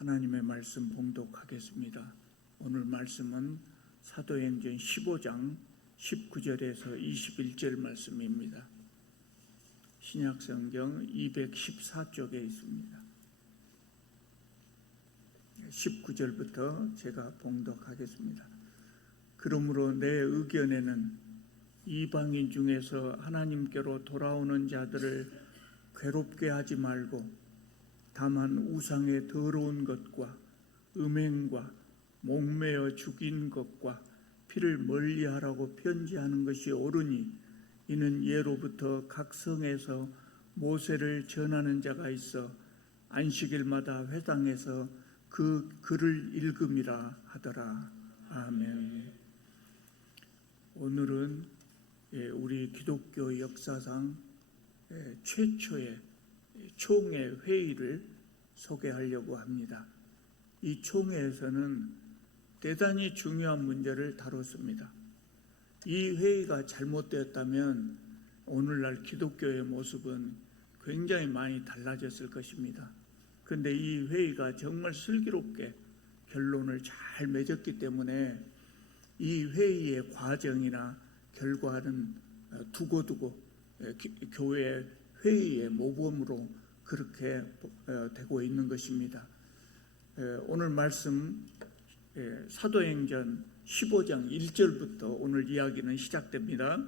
하나님의 말씀 봉독하겠습니다. 오늘 말씀은 사도행전 15장 19절에서 21절 말씀입니다. 신약성경 214쪽에 있습니다. 19절부터 제가 봉독하겠습니다. 그러므로 내 의견에는 이방인 중에서 하나님께로 돌아오는 자들을 괴롭게 하지 말고 다만 우상의 더러운 것과 음행과 목매어 죽인 것과 피를 멀리하라고 편지하는 것이 옳으니 이는 예로부터 각 성에서 모세를 전하는 자가 있어 안식일마다 회당에서 그 글을 읽음이라 하더라. 아멘. 오늘은 우리 기독교 역사상 최초의 총회 회의를 소개하려고 합니다. 이 총회에서는 대단히 중요한 문제를 다뤘습니다. 이 회의가 잘못되었다면 오늘날 기독교의 모습은 굉장히 많이 달라졌을 것입니다. 그런데 이 회의가 정말 슬기롭게 결론을 잘 맺었기 때문에 이 회의의 과정이나 결과는 두고두고 교회 회의의 모범으로 그렇게 되고 있는 것입니다. 오늘 말씀 사도행전 15장 1절부터 오늘 이야기는 시작됩니다.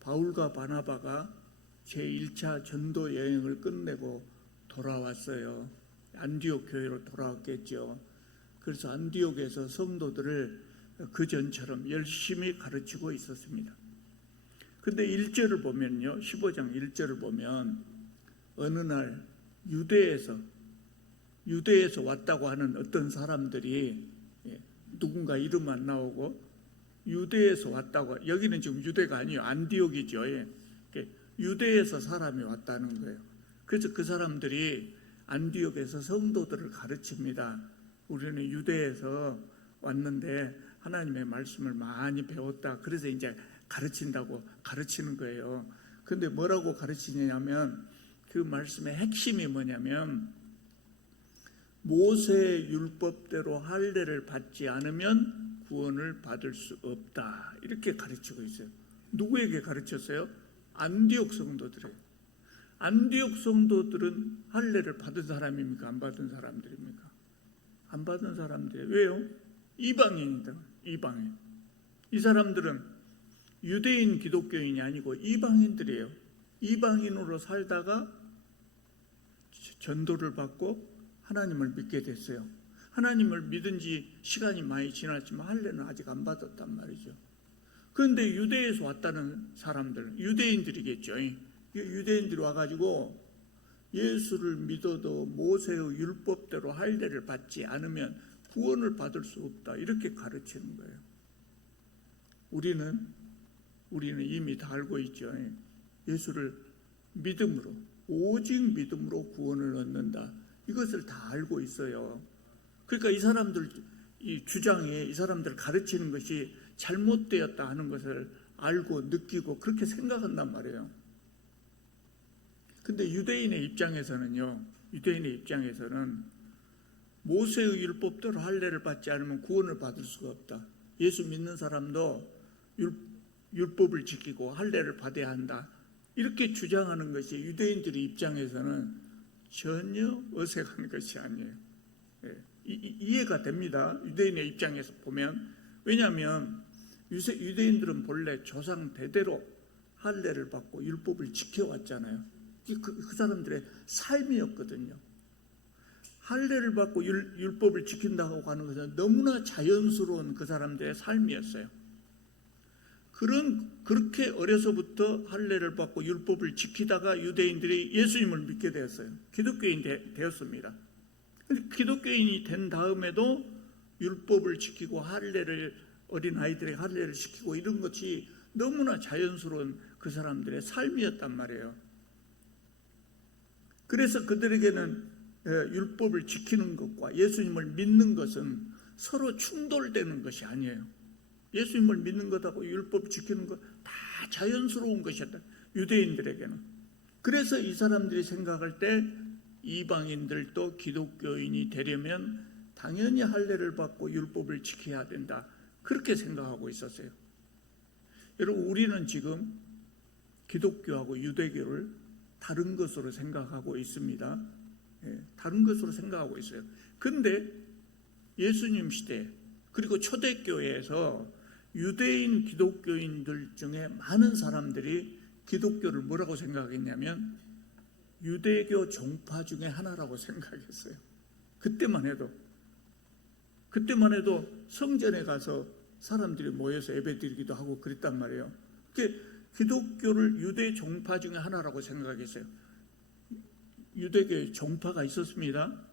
바울과 바나바가 제1차 전도 여행을 끝내고 돌아왔어요. 안디옥 교회로 돌아왔겠죠. 그래서 안디옥에서 성도들을 그전처럼 열심히 가르치고 있었습니다. 근데 1절을 보면요, 15장 1절을 보면 어느 날 유대에서 왔다고 하는 어떤 사람들이, 누군가 이름 안 나오고 유대에서 왔다고, 여기는 지금 유대가 아니에요, 안디옥이죠. 유대에서 사람이 왔다는 거예요. 그래서 그 사람들이 안디옥에서 성도들을 가르칩니다. 우리는 유대에서 왔는데 하나님의 말씀을 많이 배웠다. 그래서 이제 가르친다고 가르치는 거예요. 근데 뭐라고 가르치냐면 그 말씀의 핵심이 뭐냐면 모세의 율법대로 할례를 받지 않으면 구원을 받을 수 없다. 이렇게 가르치고 있어요. 누구에게 가르쳤어요? 안디옥 성도들에게. 안디옥 성도들은 할례를 받은 사람입니까? 안 받은 사람들입니까? 안 받은 사람들이에요. 왜요? 이방인이다. 이방인. 이 사람들은 유대인 기독교인이 아니고 이방인들이에요. 이방인으로 살다가 전도를 받고 하나님을 믿게 됐어요. 하나님을 믿은 지 시간이 많이 지났지만 할례는 아직 안 받았단 말이죠. 그런데 유대에서 왔다는 사람들, 유대인들이겠죠. 유대인들이 와가지고 예수를 믿어도 모세의 율법대로 할례를 받지 않으면 구원을 받을 수 없다. 이렇게 가르치는 거예요. 우리는 이미 다 알고 있죠. 예수를 믿음으로, 오직 믿음으로 구원을 얻는다. 이것을 다 알고 있어요. 그러니까 이 사람들 이 주장에, 이 사람들 가르치는 것이 잘못되었다 하는 것을 알고 느끼고 그렇게 생각한단 말이에요. 근데 유대인의 입장에서는 모세의 율법대로 할례를 받지 않으면 구원을 받을 수가 없다. 예수 믿는 사람도 율법을 지키고 할례를 받아야 한다. 이렇게 주장하는 것이 유대인들의 입장에서는 전혀 어색한 것이 아니에요. 이해가 됩니다. 유대인의 입장에서 보면. 왜냐하면 유대인들은 본래 조상 대대로 할례를 받고 율법을 지켜왔잖아요. 그 사람들의 삶이었거든요. 할례를 받고 율법을 지킨다고 하는 것은 너무나 자연스러운 그 사람들의 삶이었어요. 그렇게 어려서부터 할례를 받고 율법을 지키다가 유대인들이 예수님을 믿게 되었어요. 기독교인이 되었습니다. 기독교인이 된 다음에도 율법을 지키고 어린아이들에게 할례를 시키고 이런 것이 너무나 자연스러운 그 사람들의 삶이었단 말이에요. 그래서 그들에게는 율법을 지키는 것과 예수님을 믿는 것은 서로 충돌되는 것이 아니에요. 예수님을 믿는 것하고 율법 지키는 것 다 자연스러운 것이었다. 유대인들에게는. 그래서 이 사람들이 생각할 때 이방인들도 기독교인이 되려면 당연히 할례를 받고 율법을 지켜야 된다. 그렇게 생각하고 있었어요. 여러분, 우리는 지금 기독교하고 유대교를 다른 것으로 생각하고 있습니다. 다른 것으로 생각하고 있어요. 근데 예수님 시대 그리고 초대교회에서 유대인 기독교인들 중에 많은 사람들이 기독교를 뭐라고 생각했냐면 유대교 종파 중에 하나라고 생각했어요. 그때만 해도 성전에 가서 사람들이 모여서 예배드리기도 하고 그랬단 말이에요. 기독교를 유대 종파 중에 하나라고 생각했어요. 유대교의 종파가 있었습니다.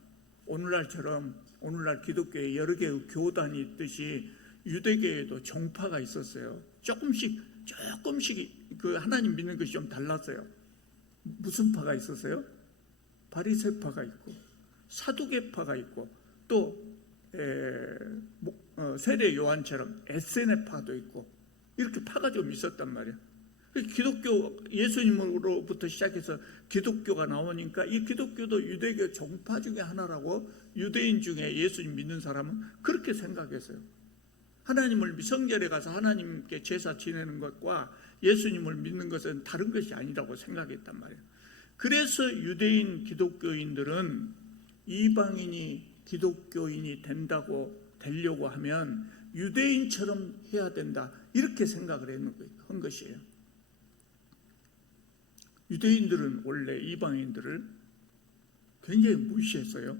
오늘날처럼 오늘날 기독교에 여러 개의 교단이 있듯이 유대교에도 종파가 있었어요. 조금씩 그 하나님 믿는 것이 좀 달랐어요. 무슨 파가 있었어요? 바리새파가 있고 사두개파가 있고 또 세례 요한처럼 에세네파도 있고 이렇게 파가 좀 있었단 말이에요. 기독교 예수님으로부터 시작해서 기독교가 나오니까 이 기독교도 유대교 종파 중에 하나라고 유대인 중에 예수님 믿는 사람은 그렇게 생각했어요. 하나님을 성전에 가서 하나님께 제사 지내는 것과 예수님을 믿는 것은 다른 것이 아니라고 생각했단 말이에요. 그래서 유대인 기독교인들은 이방인이 기독교인이 되려고 하면 유대인처럼 해야 된다 이렇게 생각을 한 것이에요. 유대인들은 원래 이방인들을 굉장히 무시했어요.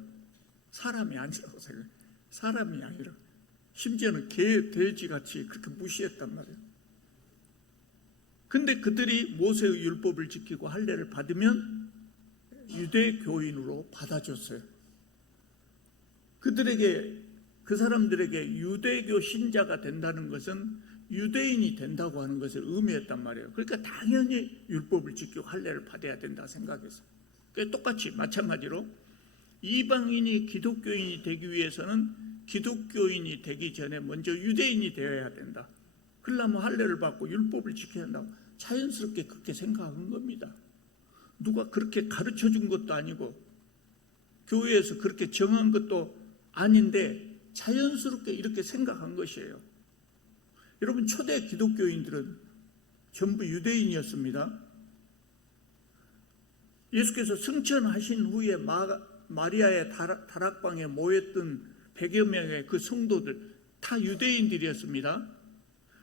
사람이 아니라고 생각해요. 사람이 아니라 심지어는 개, 돼지같이 그렇게 무시했단 말이에요. 근데 그들이 모세의 율법을 지키고 할례를 받으면 유대교인으로 받아줬어요. 그 사람들에게 유대교 신자가 된다는 것은 유대인이 된다고 하는 것을 의미했단 말이에요. 그러니까 당연히 율법을 지키고 할례를 받아야 된다 생각했어요. 똑같이 마찬가지로 이방인이 기독교인이 되기 위해서는 기독교인이 되기 전에 먼저 유대인이 되어야 된다. 그러려면 할례를 받고 율법을 지켜야 한다고 자연스럽게 그렇게 생각한 겁니다. 누가 그렇게 가르쳐 준 것도 아니고 교회에서 그렇게 정한 것도 아닌데 자연스럽게 이렇게 생각한 것이에요. 여러분, 초대 기독교인들은 전부 유대인이었습니다. 예수께서 승천하신 후에 마리아의 다락방에 모였던 100여 명의 그 성도들 다 유대인들이었습니다.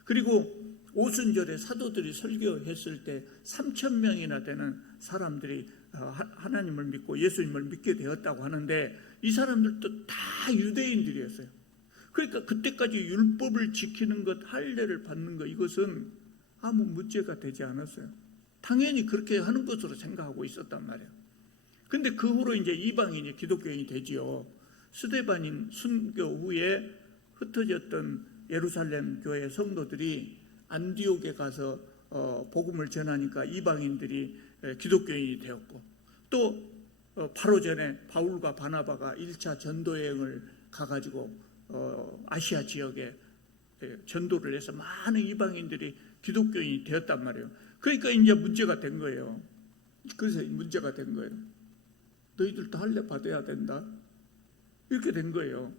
그리고 오순절에 사도들이 설교했을 때 3,000명이나 되는 사람들이 하나님을 믿고 예수님을 믿게 되었다고 하는데 이 사람들도 다 유대인들이었어요. 그러니까 그때까지 율법을 지키는 것, 할례를 받는 것, 이것은 아무 문제가 되지 않았어요. 당연히 그렇게 하는 것으로 생각하고 있었단 말이에요. 근데 그 후로 이제 이방인이 기독교인이 되지요. 스데반인 순교 후에 흩어졌던 예루살렘 교회 성도들이 안디옥에 가서 복음을 전하니까 이방인들이 기독교인이 되었고, 또 바로 전에 바울과 바나바가 1차 전도여행을 가가지고 아시아 지역에 전도를 해서 많은 이방인들이 기독교인이 되었단 말이에요. 그러니까 이제 문제가 된 거예요. 그래서 문제가 된 거예요. 너희들도 할례 받아야 된다. 이렇게 된 거예요.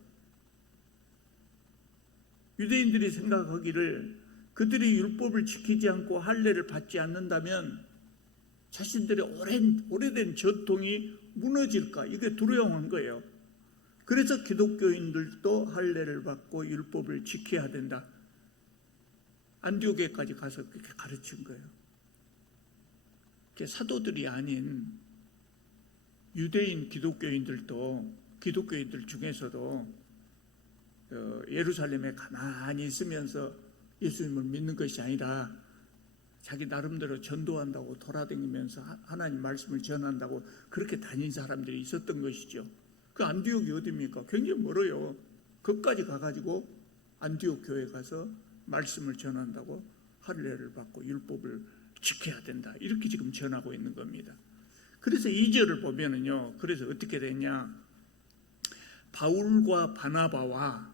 유대인들이 생각하기를 그들이 율법을 지키지 않고 할례를 받지 않는다면 자신들의 오래된 전통이 무너질까, 이게 두려워한 거예요. 그래서 기독교인들도 할례를 받고 율법을 지켜야 된다. 안디옥에까지 가서 그렇게 가르친 거예요. 사도들이 아닌 유대인 기독교인들 중에서도 예루살렘에 가만히 있으면서 예수님을 믿는 것이 아니라 자기 나름대로 전도한다고 돌아다니면서 하나님 말씀을 전한다고 그렇게 다닌 사람들이 있었던 것이죠. 그 안디옥이 어디입니까? 굉장히 멀어요. 거기까지 가가지고 안디옥 교회에 가서 말씀을 전한다고 할례를 받고 율법을 지켜야 된다. 이렇게 지금 전하고 있는 겁니다. 그래서 2절을 보면은요, 그래서 어떻게 됐냐? 바울과 바나바와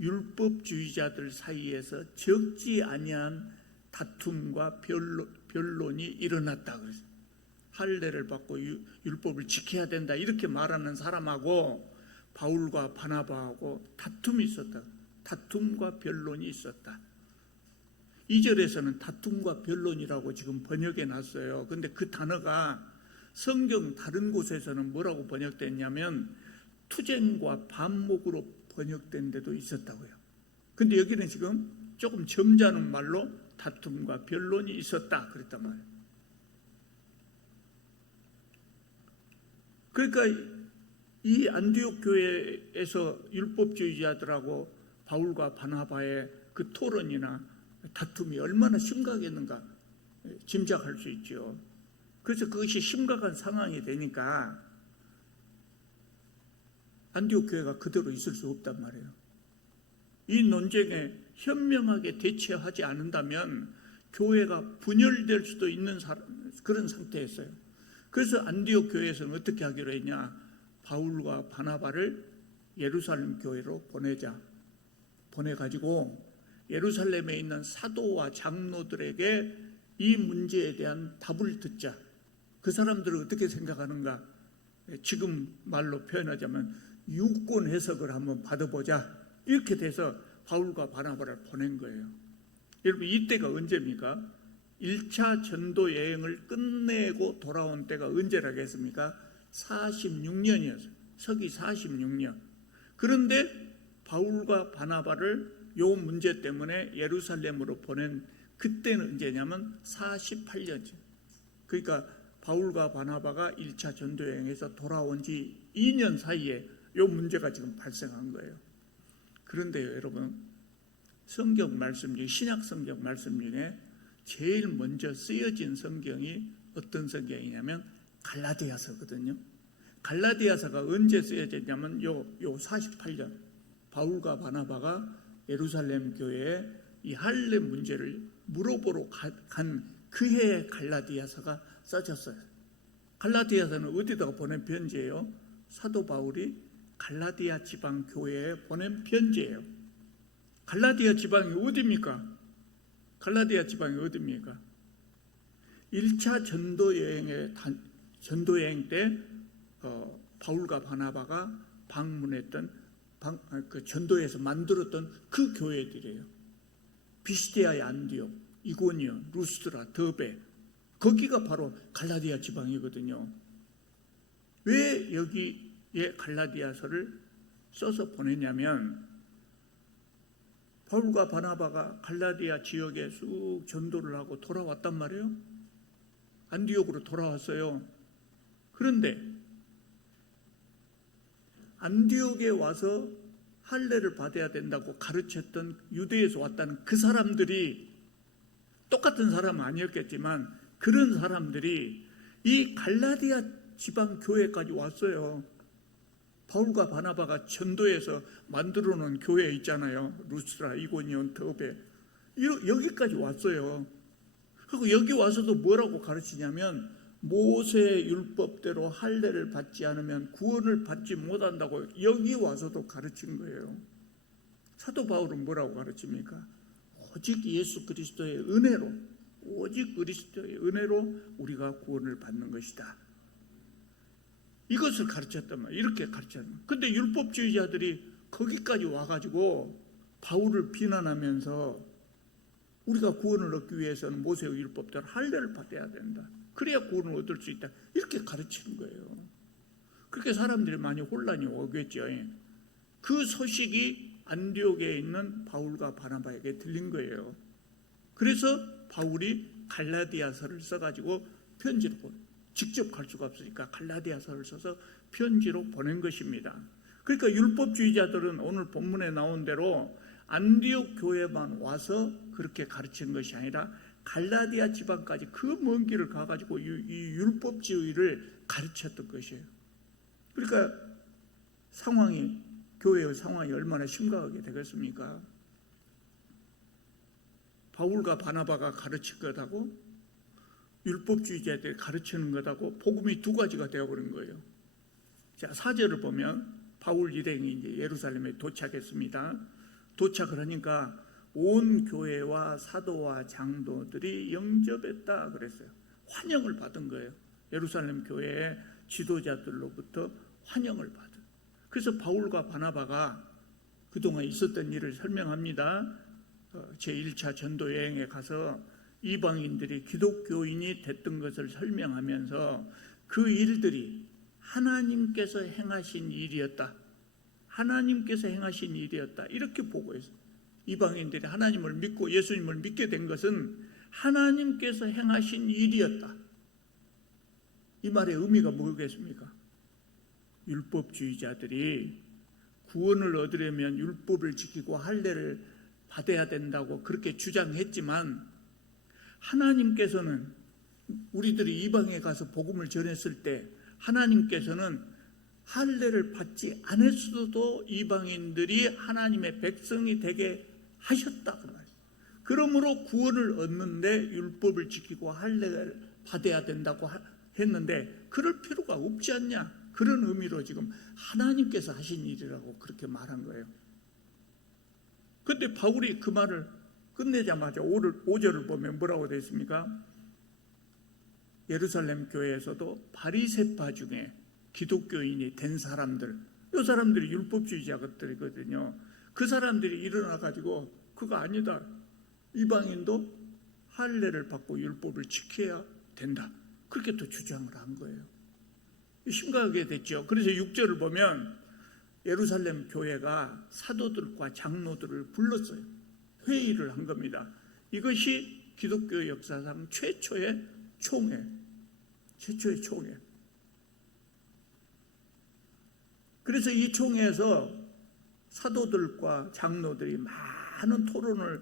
율법주의자들 사이에서 적지 아니한 다툼과 변론이 일어났다 그랬어요. 할례를 받고 율법을 지켜야 된다 이렇게 말하는 사람하고 바울과 바나바하고 다툼이 있었다. 다툼과 변론이 있었다. 2절에서는 다툼과 변론이라고 지금 번역해 놨어요. 근데 그 단어가 성경 다른 곳에서는 뭐라고 번역됐냐면 투쟁과 반목으로 번역된 데도 있었다고요. 근데 여기는 지금 조금 점잖은 말로 다툼과 변론이 있었다 그랬단 말이에요. 그러니까 이 안디옥 교회에서 율법주의자들하고 바울과 바나바의 그 토론이나 다툼이 얼마나 심각했는가 짐작할 수 있죠. 그래서 그것이 심각한 상황이 되니까 안디옥 교회가 그대로 있을 수 없단 말이에요. 이 논쟁에 현명하게 대처하지 않는다면 교회가 분열될 수도 있는 그런 상태였어요. 그래서 안디옥 교회에서는 어떻게 하기로 했냐? 바울과 바나바를 예루살렘 교회로 보내가지고 예루살렘에 있는 사도와 장로들에게 이 문제에 대한 답을 듣자. 그 사람들은 어떻게 생각하는가? 지금 말로 표현하자면 유권 해석을 한번 받아보자. 이렇게 돼서 바울과 바나바를 보낸 거예요. 여러분 이때가 언제입니까? 1차 전도 여행을 끝내고 돌아온 때가 언제라겠습니까? 46년이었어요. 서기 46년. 그런데 바울과 바나바를 요 문제 때문에 예루살렘으로 보낸 그때는 언제냐면 48년째. 그러니까 바울과 바나바가 1차 전도여행에서 돌아온 지 2년 사이에 요 문제가 지금 발생한 거예요. 그런데요, 여러분, 성경 말씀 중에, 신약 성경 말씀 중에 제일 먼저 쓰여진 성경이 어떤 성경이냐면 갈라디아서거든요. 갈라디아서가 언제 쓰여졌냐면 요 48년 바울과 바나바가 예루살렘 교회에 이 할례 문제를 물어보러 간 그 해에 갈라디아서가 써졌어요. 갈라디아서는 어디다가 보낸 편지예요? 사도 바울이 갈라디아 지방 교회에 보낸 편지예요. 갈라디아 지방이 어디입니까? 갈라디아 지방이 어디입니까? 1차 전도여행 때 바울과 바나바가 방문했던 그 전도에서 만들었던 그 교회들이에요. 비시디아의 안디옥, 이고니온, 루스드라, 더베, 거기가 바로 갈라디아 지방이거든요. 왜 여기에 갈라디아서를 써서 보냈냐면 바울과 바나바가 갈라디아 지역에 쑥 전도를 하고 돌아왔단 말이에요. 안디옥으로 돌아왔어요. 그런데 안디옥에 와서 할례를 받아야 된다고 가르쳤던 유대에서 왔다는 그 사람들이 똑같은 사람은 아니었겠지만 그런 사람들이 이 갈라디아 지방 교회까지 왔어요. 바울과 바나바가 전도해서 만들어 놓은 교회 있잖아요. 루스드라, 이고니온, 더베 여기까지 왔어요. 그리고 여기 와서도 뭐라고 가르치냐면 모세의 율법대로 할례를 받지 않으면 구원을 받지 못한다고 여기 와서도 가르친 거예요. 사도 바울은 뭐라고 가르칩니까? 오직 예수 그리스도의 은혜로, 오직 그리스도의 은혜로 우리가 구원을 받는 것이다. 이것을 가르쳤단 말이에요. 이렇게 가르쳤단 말이에요. 근데 율법주의자들이 거기까지 와가지고 바울을 비난하면서 우리가 구원을 얻기 위해서는 모세의 율법대로 할례를 받아야 된다. 그래야 구원을 얻을 수 있다. 이렇게 가르치는 거예요. 그렇게 사람들이 많이 혼란이 오겠죠. 그 소식이 안디옥에 있는 바울과 바나바에게 들린 거예요. 그래서 바울이 갈라디아서를 써가지고 편지로 직접 갈 수가 없으니까 갈라디아서를 써서 편지로 보낸 것입니다. 그러니까 율법주의자들은 오늘 본문에 나온 대로 안디옥 교회만 와서 그렇게 가르친 것이 아니라 갈라디아 지방까지 그 먼 길을 가가지고 이 율법주의를 가르쳤던 것이에요. 그러니까 교회의 상황이 얼마나 심각하게 되겠습니까? 바울과 바나바가 가르칠 것하고 율법주의자들이 가르치는 것하고 복음이 두 가지가 되어버린 거예요. 자, 4절을 보면 바울 일행이 이제 예루살렘에 도착했습니다. 도착을 하니까 온 교회와 사도와 장로들이 영접했다 그랬어요. 환영을 받은 거예요. 예루살렘 교회의 지도자들로부터 환영을 받은. 그래서 바울과 바나바가 그동안 있었던 일을 설명합니다. 제1차 전도 여행에 가서 이방인들이 기독교인이 됐던 것을 설명하면서 그 일들이 하나님께서 행하신 일이었다. 하나님께서 행하신 일이었다. 이렇게 보고했어요. 이방인들이 하나님을 믿고 예수님을 믿게 된 것은 하나님께서 행하신 일이었다. 이 말의 의미가 뭐겠습니까? 율법주의자들이 구원을 얻으려면 율법을 지키고 할례를 받아야 된다고 그렇게 주장했지만 하나님께서는 우리들이 이방에 가서 복음을 전했을 때 하나님께서는 할례를 받지 않았어도 이방인들이 하나님의 백성이 되게 하셨다 그 말이에요. 그러므로 구원을 얻는데 율법을 지키고 할례를 받아야 된다고 했는데 그럴 필요가 없지 않냐? 그런 의미로 지금 하나님께서 하신 일이라고 그렇게 말한 거예요. 그런데 바울이 그 말을 끝내자마자 5절을 보면 뭐라고 되어 있습니까? 예루살렘 교회에서도 바리새파 중에 기독교인이 된 사람들, 이 사람들이 율법주의자들이거든요. 그 사람들이 일어나가지고 그거 아니다. 이방인도 할례를 받고 율법을 지켜야 된다. 그렇게 또 주장을 한 거예요. 심각하게 됐죠. 그래서 6절을 보면 예루살렘 교회가 사도들과 장로들을 불렀어요. 회의를 한 겁니다. 이것이 기독교 역사상 최초의 총회. 그래서 이 총회에서 사도들과 장로들이 많은 토론을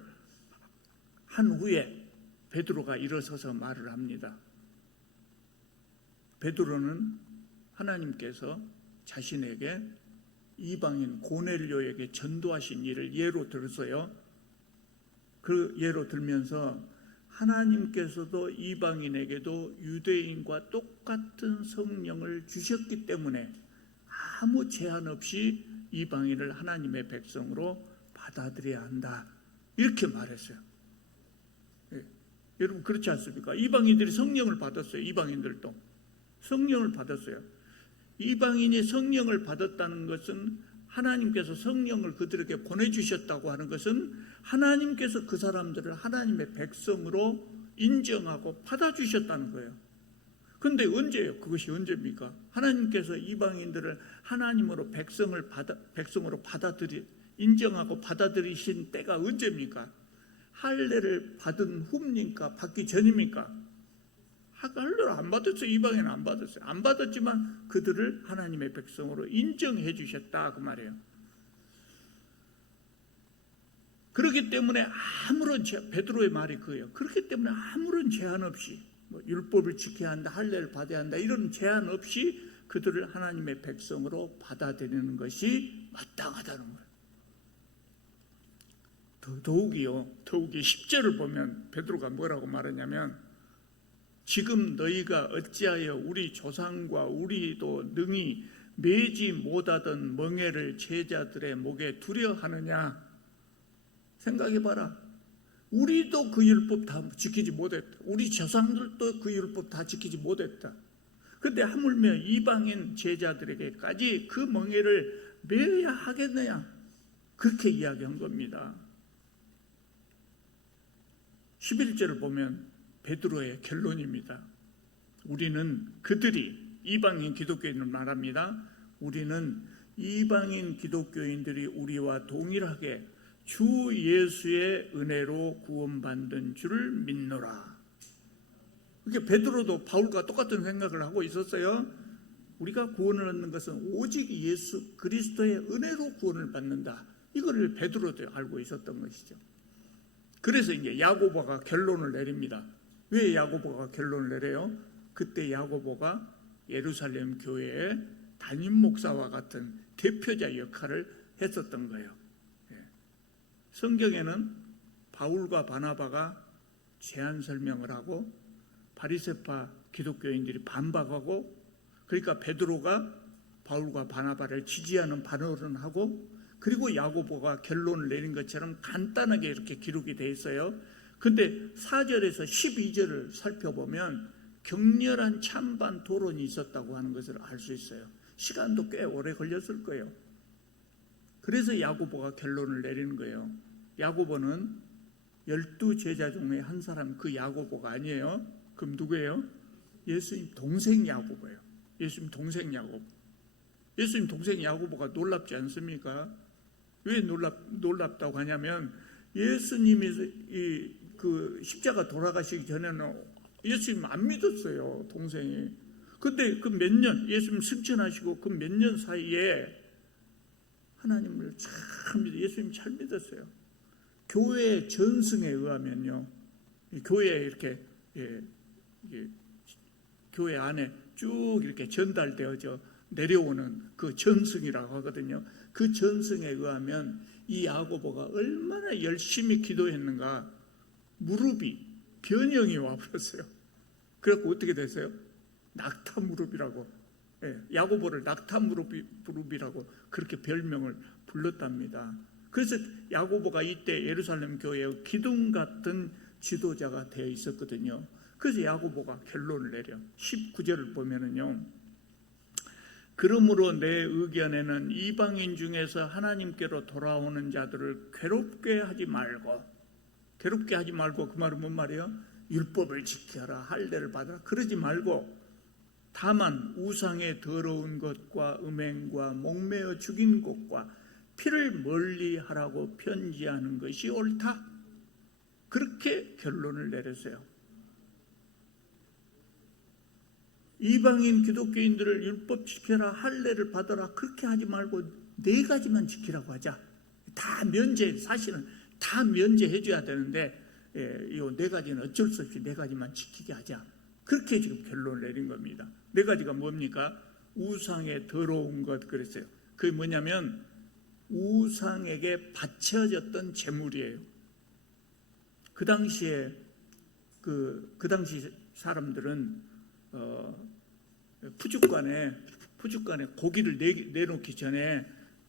한 후에 베드로가 일어서서 말을 합니다. 베드로는 하나님께서 자신에게 이방인 고넬료에게 전도하신 일을 예로 들었어요. 그 예로 들면서 하나님께서도 이방인에게도 유대인과 똑같은 성령을 주셨기 때문에 아무 제한 없이 이방인을 하나님의 백성으로 받아들여야 한다. 이렇게 말했어요. 예. 여러분 그렇지 않습니까? 이방인들이 성령을 받았어요. 이방인들도 성령을 받았어요. 이방인이 성령을 받았다는 것은 하나님께서 성령을 그들에게 보내주셨다고 하는 것은 하나님께서 그 사람들을 하나님의 백성으로 인정하고 받아주셨다는 거예요. 그런데 언제예요? 그것이 언제입니까? 하나님께서 이방인들을 하나님으로 백성으로 인정하고 받아들이신 때가 언제입니까? 할례를 받은 후입니까? 받기 전입니까? 할례를 안 받았어요. 이방인은 안 받았어요. 안 받았지만 그들을 하나님의 백성으로 인정해 주셨다 그 말이에요. 그렇기 때문에 베드로의 말이 그예요. 그렇기 때문에 아무런 제한 없이 율법을 지켜야 한다, 할례를 받아야 한다 이런 제한 없이 그들을 하나님의 백성으로 받아들이는 것이 마땅하다는 거예요. 더욱이 10절을 보면 베드로가 뭐라고 말하냐면 지금 너희가 어찌하여 우리 조상과 우리도 능히 매지 못하던 멍에를 제자들의 목에 두려 하느냐. 생각해봐라. 우리도 그 율법 다 지키지 못했다. 우리 조상들도 그 율법 다 지키지 못했다. 그런데 하물며 이방인 제자들에게까지 그 멍에를 매어야 하겠느냐. 그렇게 이야기한 겁니다. 11절을 보면 베드로의 결론입니다. 우리는 그들이 이방인 기독교인을 말합니다. 우리는 이방인 기독교인들이 우리와 동일하게 주 예수의 은혜로 구원받는 줄을 믿노라. 그러니까 베드로도 바울과 똑같은 생각을 하고 있었어요. 우리가 구원을 얻는 것은 오직 예수 그리스도의 은혜로 구원을 받는다. 이거를 베드로도 알고 있었던 것이죠. 그래서 이제 야고보가 결론을 내립니다. 왜 야고보가 결론을 내려요? 그때 야고보가 예루살렘 교회의 담임 목사와 같은 대표자 역할을 했었던 거예요. 성경에는 바울과 바나바가 제안 설명을 하고 바리새파 기독교인들이 반박하고 그러니까 베드로가 바울과 바나바를 지지하는 반응을 하고 그리고 야고보가 결론을 내린 것처럼 간단하게 이렇게 기록이 되어 있어요. 근데 4절에서 12절을 살펴보면 격렬한 찬반 토론이 있었다고 하는 것을 알 수 있어요. 시간도 꽤 오래 걸렸을 거예요. 그래서 야고보가 결론을 내리는 거예요. 야고보는 12제자 중에 한 사람, 그 야고보가 아니에요. 그럼 누구예요? 예수님 동생 야고보예요. 예수님 동생 야고보. 예수님 동생 야고보가 놀랍지 않습니까? 왜 놀랍다고 하냐면, 예수님이 그 십자가 돌아가시기 전에는 예수님 안 믿었어요, 동생이. 근데 그 몇 년, 예수님 승천하시고 그 몇 년 사이에 하나님을 참 믿어, 예수님 잘 믿었어요. 교회의 전승에 의하면요, 교회에 이렇게 교회 안에 쭉 이렇게 전달되어져 내려오는 그 전승이라고 하거든요. 그 전승에 의하면 이 야고보가 얼마나 열심히 기도했는가, 무릎이 변형이 와버렸어요. 그래서 어떻게 됐어요? 낙타 무릎이라고, 야고보를 낙타 무릎이라고 그렇게 별명을 불렀답니다. 그래서 야고보가 이때 예루살렘 교회의 기둥 같은 지도자가 되어 있었거든요. 그래서 야고보가 결론을 내려 19절을 보면은요, 그러므로 내 의견에는 이방인 중에서 하나님께로 돌아오는 자들을 괴롭게 하지 말고 그 말은 뭔 말이에요? 율법을 지켜라, 할례를 받아라, 그러지 말고 다만 우상의 더러운 것과 음행과 목매어 죽인 것과 피를 멀리하라고 편지하는 것이 옳다. 그렇게 결론을 내렸어요. 이방인 기독교인들을 율법 지켜라, 할례를 받아라, 그렇게 하지 말고 4가지만 지키라고 하자. 다 면제, 사실은 다 면제해 줘야 되는데, 이 4가지는 어쩔 수 없이 4가지만 지키게 하자. 그렇게 지금 결론을 내린 겁니다. 4가지가 뭡니까? 우상의 더러운 것, 그랬어요. 그게 뭐냐면 우상에게 바쳐졌던 재물이에요. 그 당시 사람들은 푸주간에 고기를 내놓기 전에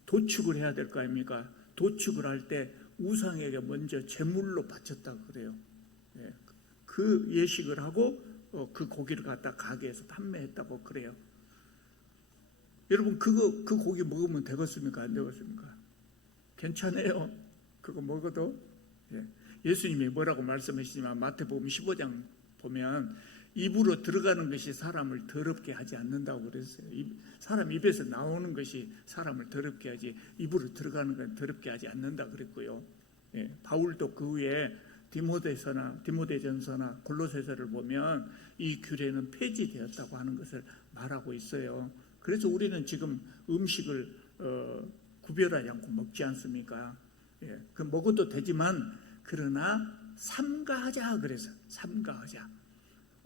도축을 해야 될 거 아닙니까? 도축을 할 때 우상에게 먼저 제물로 바쳤다고 그래요. 그 예식을 하고 그 고기를 갖다 가게에서 판매했다고 그래요. 여러분, 그 고기 먹으면 되겠습니까? 안 되겠습니까? 괜찮아요. 그거 먹어도. 예수님이 뭐라고 말씀하시지만 마태복음 15장 보면 입으로 들어가는 것이 사람을 더럽게 하지 않는다고 그랬어요. 사람 입에서 나오는 것이 사람을 더럽게 하지, 입으로 들어가는 건 더럽게 하지 않는다 그랬고요. 바울도 그 후에 디모데전서나 골로새서를 보면 이 규례는 폐지되었다고 하는 것을 말하고 있어요. 그래서 우리는 지금 음식을 구별하지 않고 먹지 않습니까? 그 먹어도 되지만 그러나 삼가하자, 그래서 삼가하자.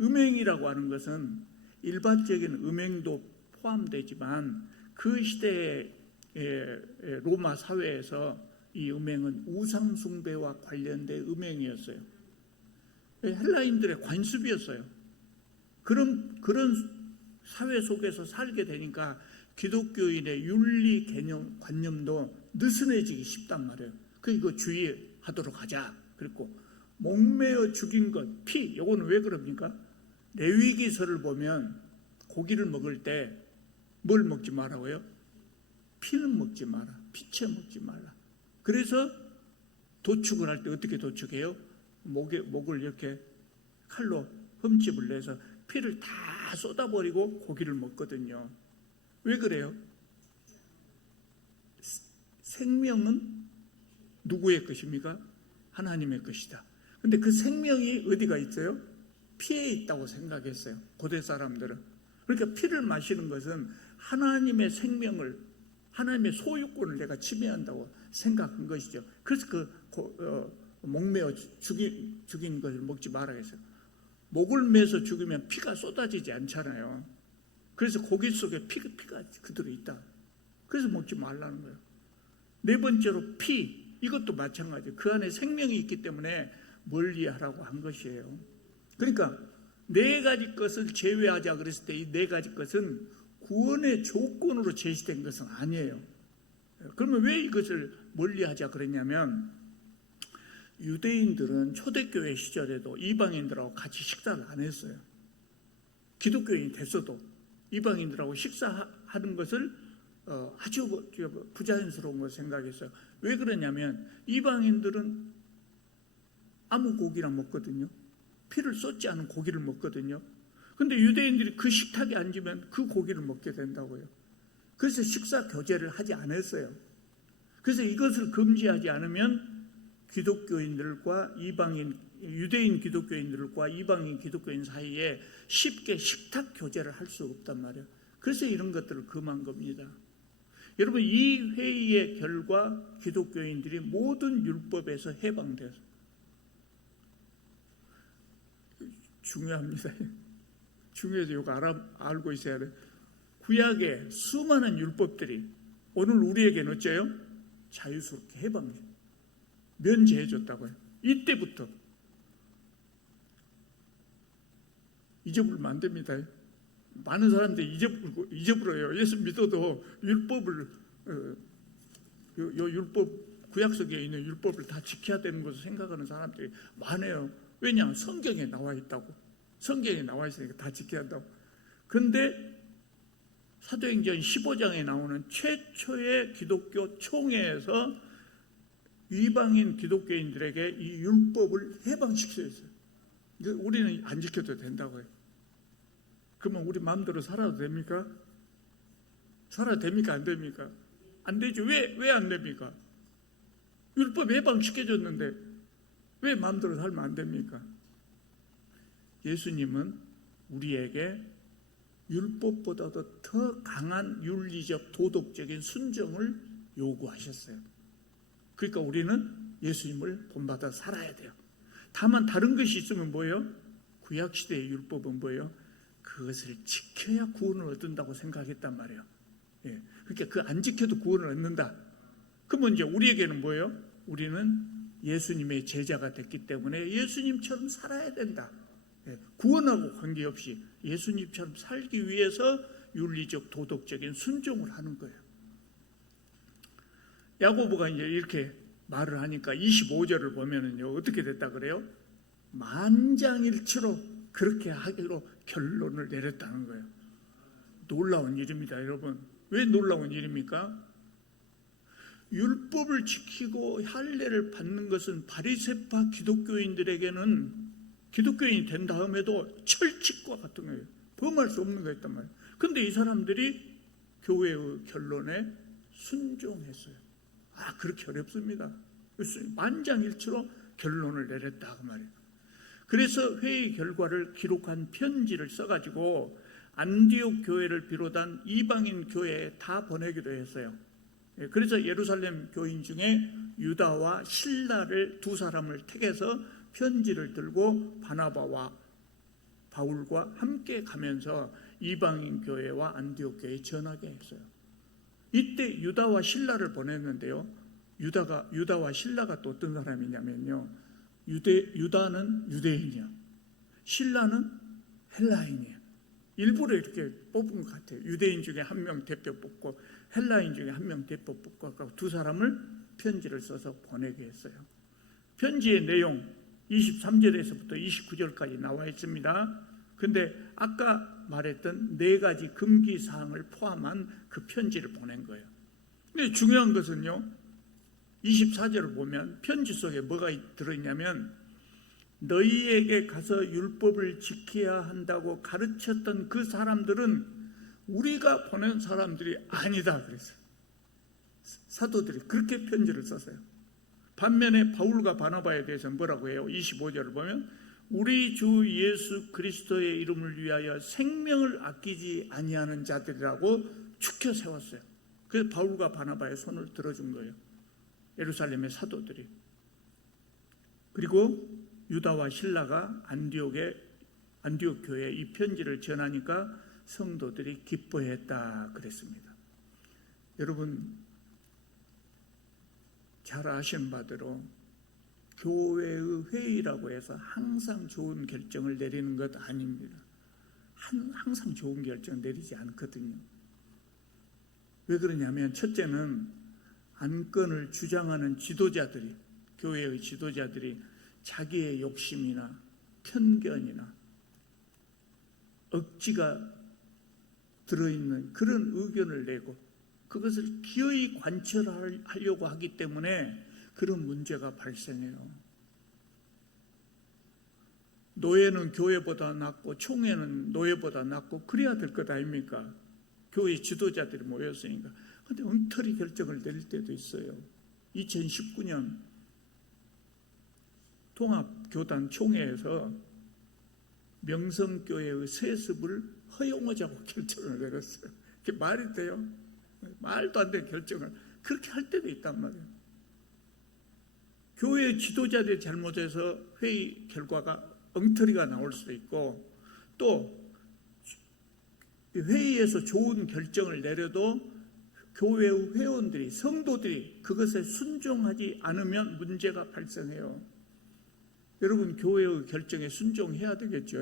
음행이라고 하는 것은 일반적인 음행도 포함되지만 그 시대의 로마 사회에서 이 음행은 우상 숭배와 관련된 음행이었어요. 헬라인들의 관습이었어요. 그런 사회 속에서 살게 되니까 기독교인의 윤리 관념도 느슨해지기 쉽단 말이에요. 그리고 주의하도록 하자. 그리고 목매어 죽인 것, 피, 이거는 왜 그럽니까? 레위기서를 보면 고기를 먹을 때 뭘 먹지 말라고요? 피는 먹지 마라, 피채 먹지 말라. 그래서 도축을 할 때 어떻게 도축해요? 목을 이렇게 칼로 흠집을 내서 피를 다 쏟아버리고 고기를 먹거든요. 왜 그래요? 생명은 누구의 것입니까? 하나님의 것이다. 근데 그 생명이 어디가 있어요? 피에 있다고 생각했어요, 고대 사람들은. 그러니까 피를 마시는 것은 하나님의 생명을, 하나님의 소유권을 내가 침해한다고 생각한 것이죠. 그래서 목매어 죽인 것을 먹지 말아야겠어요. 목을 매서 죽이면 피가 쏟아지지 않잖아요. 그래서 고기 속에 피가 그대로 있다. 그래서 먹지 말라는 거예요. 4번째로 피, 이것도 마찬가지예요. 그 안에 생명이 있기 때문에 멀리하라고 한 것이에요. 그러니까 4가지 것을 제외하자 그랬을 때 이 4가지 것은 구원의 조건으로 제시된 것은 아니에요. 그러면 왜 이것을 멀리하자 그랬냐면, 유대인들은 초대교회 시절에도 이방인들하고 같이 식사를 안 했어요. 기독교인이 됐어도 이방인들하고 식사하는 것을 아주 부자연스러운 걸 생각했어요. 왜 그러냐면 이방인들은 아무 고기나 먹거든요. 피를 쏟지 않은 고기를 먹거든요. 근데 유대인들이 그 식탁에 앉으면 그 고기를 먹게 된다고요. 그래서 식사 교제를 하지 않았어요. 그래서 이것을 금지하지 않으면 기독교인들과 유대인 기독교인들과 이방인 기독교인 사이에 쉽게 식탁 교제를 할 수 없단 말이에요. 그래서 이런 것들을 금한 겁니다. 여러분, 이 회의의 결과 기독교인들이 모든 율법에서 해방되었어요. 중요합니다. 중요해서 이거 알고 있어야 돼요. 구약의 수많은 율법들이 오늘 우리에게는 어째요? 자유스럽게 면제해줬다고요. 이때부터 잊어버리면 안 됩니다. 많은 사람들이 잊어버려요. 예수 믿어도 율법을 율법 구약 속에 있는 율법을 다 지켜야 되는 것을 생각하는 사람들이 많아요. 왜냐하면 성경에 나와 있다고. 성경에 나와 있으니까 다 지켜야 한다고. 그런데 사도행전 15장에 나오는 최초의 기독교 총회에서 이방인 기독교인들에게 이 율법을 해방시켰어요. 우리는 안 지켜도 된다고요. 그러면 우리 마음대로 살아도 됩니까? 살아도 됩니까? 안 됩니까? 안 되죠. 왜 안 됩니까? 율법 해방시켜줬는데 왜 마음대로 살면 안 됩니까? 예수님은 우리에게 율법보다도 더 강한 윤리적 도덕적인 순종을 요구하셨어요. 그러니까 우리는 예수님을 본받아 살아야 돼요. 다만 다른 것이 있으면 뭐예요? 구약시대의 율법은 뭐예요? 그것을 지켜야 구원을 얻는다고 생각했단 말이에요. 예. 그러니까 그 안 지켜도 구원을 얻는다. 그러면 이제 우리에게는 뭐예요? 우리는 예수님의 제자가 됐기 때문에 예수님처럼 살아야 된다. 예. 구원하고 관계없이 예수님처럼 살기 위해서 윤리적 도덕적인 순종을 하는 거예요. 야고보가 이제 이렇게 말을 하니까 25절을 보면은요, 어떻게 됐다 그래요? 만장일치로 그렇게 하기로 결론을 내렸다는 거예요. 놀라운 일입니다, 여러분. 왜 놀라운 일입니까? 율법을 지키고 할례를 받는 것은 바리새파 기독교인들에게는 기독교인이 된 다음에도 철칙과 같은 거예요. 범할 수 없는 거였단 말이에요. 그런데 이 사람들이 교회의 결론에 순종했어요. 그렇게 어렵습니다. 만장일치로 결론을 내렸다 그 말이에요. 그래서 회의 결과를 기록한 편지를 써가지고 안디옥 교회를 비롯한 이방인 교회에 다 보내기로 했어요. 그래서 예루살렘 교인 중에 유다와 실라를 두 사람을 택해서 편지를 들고 바나바와 바울과 함께 가면서 이방인 교회와 안디옥 교회에 전하게 했어요. 이때 유다와 실라를 보냈는데요. 유다와 실라가 또 어떤 사람이냐면요. 유다는 유대인이요. 실라는 헬라인이에요. 일부러 이렇게 뽑은 것 같아요. 유대인 중에 한 명 대표 뽑고 헬라인 중에 한 명 대표 뽑고 두 사람을 편지를 써서 보내게 했어요. 편지의 내용 23절에서부터 29절까지 나와 있습니다. 근데 아까 말했던 4가지 금기 사항을 포함한 그 편지를 보낸 거예요. 근데 중요한 것은요, 24절을 보면 편지 속에 뭐가 들어있냐면, 너희에게 가서 율법을 지켜야 한다고 가르쳤던 그 사람들은 우리가 보낸 사람들이 아니다 그랬어요. 사도들이 그렇게 편지를 썼어요. 반면에 바울과 바나바에 대해서 뭐라고 해요? 25절을 보면 우리 주 예수 그리스도의 이름을 위하여 생명을 아끼지 아니하는 자들이라고 축혀 세웠어요. 그래서 바울과 바나바의 손을 들어준 거예요. 예루살렘의 사도들이. 그리고 유다와 실라가 안디옥 교회에 이 편지를 전하니까 성도들이 기뻐했다 그랬습니다. 여러분, 잘 아시는 바대로 교회의 회의라고 해서 항상 좋은 결정을 내리는 것 아닙니다. 항상 좋은 결정 내리지 않거든요. 왜 그러냐면 첫째는 안건을 주장하는 지도자들이, 교회의 지도자들이 자기의 욕심이나 편견이나 억지가 들어있는 그런 의견을 내고 그것을 기어이 관철하려고 하기 때문에 그런 문제가 발생해요. 노예는 교회보다 낫고 총회는 노예보다 낫고 그래야 될 것 아닙니까? 교회 지도자들이 모였으니까. 그런데 엉터리 결정을 내릴 때도 있어요. 2019년 통합교단 총회에서 명성교회의 세습을 허용하자고 결정을 내렸어요. 그게 말이 돼요? 말도 안 되는 결정을 그렇게 할 때도 있단 말이에요. 교회 지도자들이 잘못해서 회의 결과가 엉터리가 나올 수도 있고, 또 회의에서 좋은 결정을 내려도 교회의 회원들이, 성도들이 그것에 순종하지 않으면 문제가 발생해요. 여러분, 교회의 결정에 순종해야 되겠죠.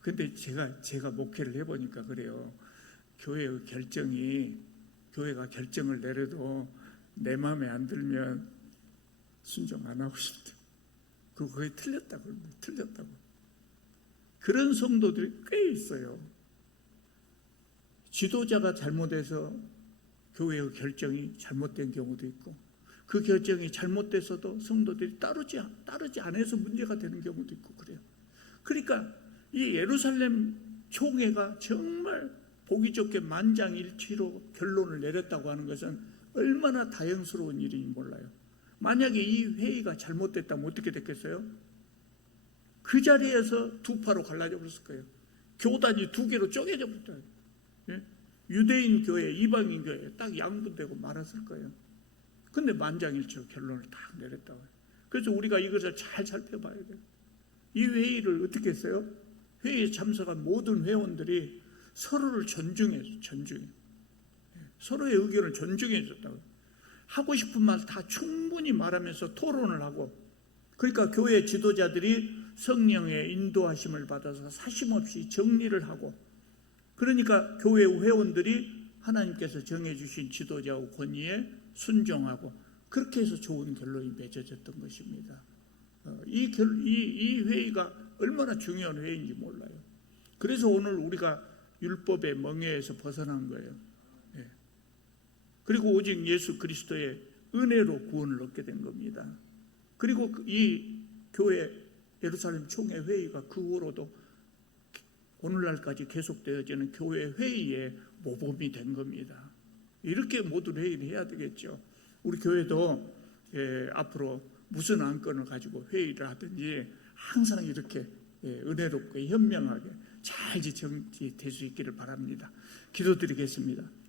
근데 제가 목회를 해보니까 그래요. 교회의 결정이, 교회가 결정을 내려도 내 마음에 안 들면 순종 안 하고 싶다. 그게 틀렸다고. 그런 성도들이 꽤 있어요. 지도자가 잘못해서 교회의 결정이 잘못된 경우도 있고, 그 결정이 잘못돼서도 성도들이 따르지 않아서 문제가 되는 경우도 있고 그래요. 그러니까 이 예루살렘 총회가 정말 보기 좋게 만장일치로 결론을 내렸다고 하는 것은 얼마나 다행스러운 일인지 몰라요. 만약에 이 회의가 잘못됐다면 어떻게 됐겠어요? 그 자리에서 두 파로 갈라져 버렸을 거예요. 교단이 두 개로 쪼개져 버렸어요. 유대인 교회, 이방인 교회 딱 양분되고 말았을 거예요. 근데 만장일치로 결론을 딱 내렸다고 해요. 그래서 우리가 이것을 잘 살펴봐야 돼요. 이 회의를 어떻게 했어요? 회의에 참석한 모든 회원들이 서로를 존중해서 서로의 의견을 존중해 줬다고. 하고 싶은 말 다 충분히 말하면서 토론을 하고, 그러니까 교회 지도자들이 성령의 인도하심을 받아서 사심없이 정리를 하고, 그러니까 교회 회원들이 하나님께서 정해주신 지도자의 권위에 순종하고, 그렇게 해서 좋은 결론이 맺어졌던 것입니다. 이 회의가 얼마나 중요한 회의인지 몰라요. 그래서 오늘 우리가 율법의 멍에에서 벗어난 거예요. 그리고 오직 예수 그리스도의 은혜로 구원을 얻게 된 겁니다. 그리고 이 교회 예루살렘 총회 회의가 그 후로도 오늘날까지 계속되어지는 교회 회의의 모범이 된 겁니다. 이렇게 모든 회의를 해야 되겠죠. 우리 교회도 앞으로 무슨 안건을 가지고 회의를 하든지 항상 이렇게 은혜롭고 현명하게 잘 정치될 수 있기를 바랍니다. 기도드리겠습니다.